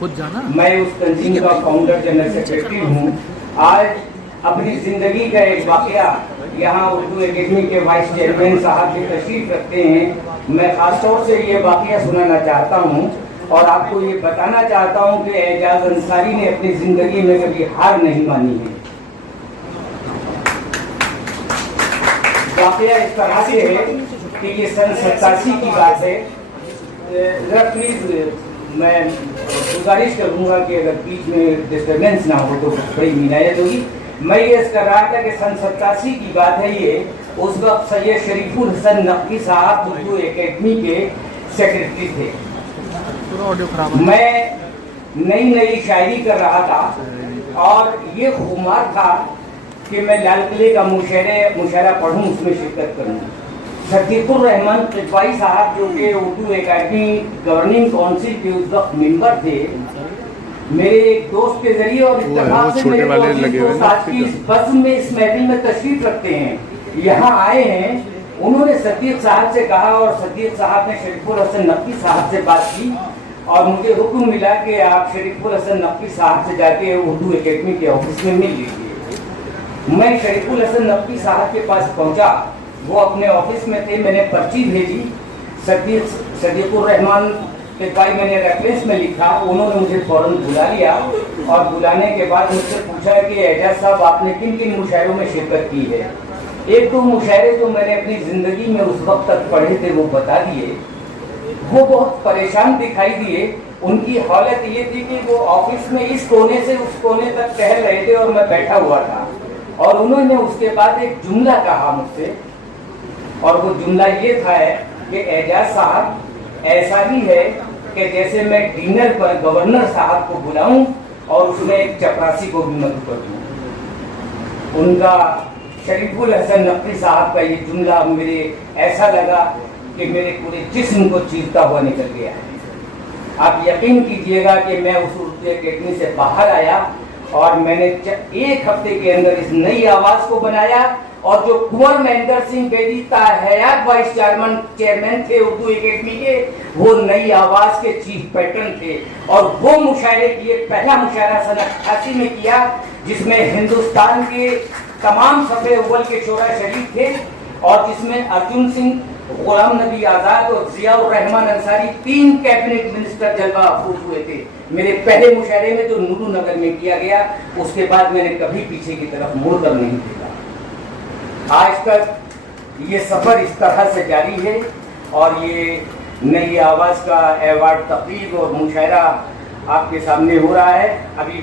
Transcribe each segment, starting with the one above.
खुद जाना। मैं उस तंजीम का फाउंडर जनरल सेक्रेटरी हूँ। आज अपनी जिंदगी का एक वाकया यहाँ उर्दू एकेडमी के वाइस चेयरमैन साहब भी तशरीफ रखते हैं। मैं खास तौर से ये वाकया सुनाना चाहता हूँ और आपको ये बताना चाहता हूँ कि एजाज अंसारी ने अपनी जिंदगी में कभी हार नहीं मानी है। वाकया इस तरह से है कि ये सन 87 की बात है। प्लीज मैं गुजारिश करूंगा कि अगर बीच में डिस्टर्बेंस ना हो तो बड़ी मिनायत होगी। मैं ये कर रहा था कि सन 87 की बात है ये। उस वक्त सैयद शरीफुल हसन नकवी साहब उर्दू एकेडमी के सेक्रेटरी थे। मैं नई नई शायरी कर रहा था और ये खुमार था कि मैं लाल किले का मुशायरा पढ़ूं, उसमें शिरकत करूं। सदीकुर रहमान किदवाई साहब जो कि उर्दू एकेडमी गवर्निंग काउंसिल के उस वक्त मेंबर थे, मेरे एक दोस्त के जरिए और इत्तेफाक से मेरे दोस्त आज की इस बस में इस महफिल में तशरीफ रखते हैं, यहाँ आए हैं। उन्होंने सदीक साहब से कहा और सदीक साहब ने शरीफुल हसन नकवी साहब से बात की और मुझे हुक्म मिला कि आप शरीफुल हसन नकवी साहब से जाके उर्दू एकेडमी के ऑफिस में मिल लीजिए। मैं शरीफुल हसन नकवी साहब के पास पहुंचा, वो अपने ऑफिस में थे। मैंने पर्ची भेजी, सदीकुर रहमान किदवाई मैंने रेफरेंस में लिखा। उन्होंने मुझे फौरन बुला लिया और बुलाने के बाद मुझसे पूछा कि एजाज साहब आपने किन किन मुशायरों में शिरकत की है। एक दो मुशायरे जो मैंने अपनी जिंदगी में उस वक्त तक पढ़े थे वो बता दिए। वो बहुत परेशान दिखाई दिए। उनकी हालत ये थी कि वो ऑफिस में इस कोने से उस कोने तक टहल रहे थे और मैं बैठा हुआ था। और उन्होंने उसके बाद एक जुमला कहा मुझसे और वो जुमला ये था कि एजाज साहब ऐसा ही है कि जैसे मैं डिनर पर गवर्नर साहब को बुलाऊं और उसमें एक चपरासी को भी मदद कर दूं। उनका शरीफुल हसन नकवी साहब का ये जुमला मेरे ऐसा लगा कि मेरे पूरे जिस्म को चीरता हुआ निकल गया है। आप यकीन कीजिएगा कि मैं उस उर्दू एकेडमी से बाहर आया और मैंने एक हफ्ते के अंदर इस नई आवाज को बनाया। और जो कुंवर महेंद्र सिंह बेदी हयात वाइस चेयरमैन थे उर्दू एकेडमी के, वो नई आवाज के चीफ पैटर्न थे और वो मुशायरे किए। पहला मुशायरा सन 88 में किया जिसमें हिंदुस्तान के तमाम सफे अव्वल के शोरा शरीक थे और जिसमें अर्जुन सिंह, गुलाम नबी आजाद और जियाउर रहमान अंसारी 3 कैबिनेट मिनिस्टर जलवा अफरोज हुए थे। मेरे पहले मुशायरे में जो नूरू नगर में किया गया, उसके बाद मैंने कभी पीछे की तरफ मुड़कर नहीं देखा। आज तक ये सफर इस तरह से जारी है और ये नई आवाज का अवार्ड तकरीब और मुशायरा आपके सामने हो रहा है, अभी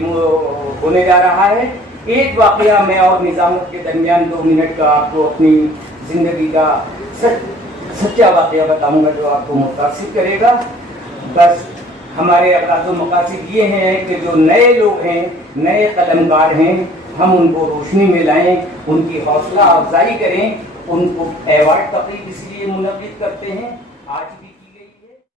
होने जा रहा है। एक वाकया मैं और निजामुत के दरमियान 2 मिनट का आपको अपनी जिंदगी का सच्चा वाकया बताऊंगा जो आपको मुतासिर करेगा। बस हमारे अकाज़ मकासद ये हैं कि जो नए लोग हैं, नए कलमकार हैं, हम उनको रोशनी में लाएं, उनकी हौसला अफजाई करें। उनको अवार्ड तकरीब इसलिए मुनक़िद करते हैं। आज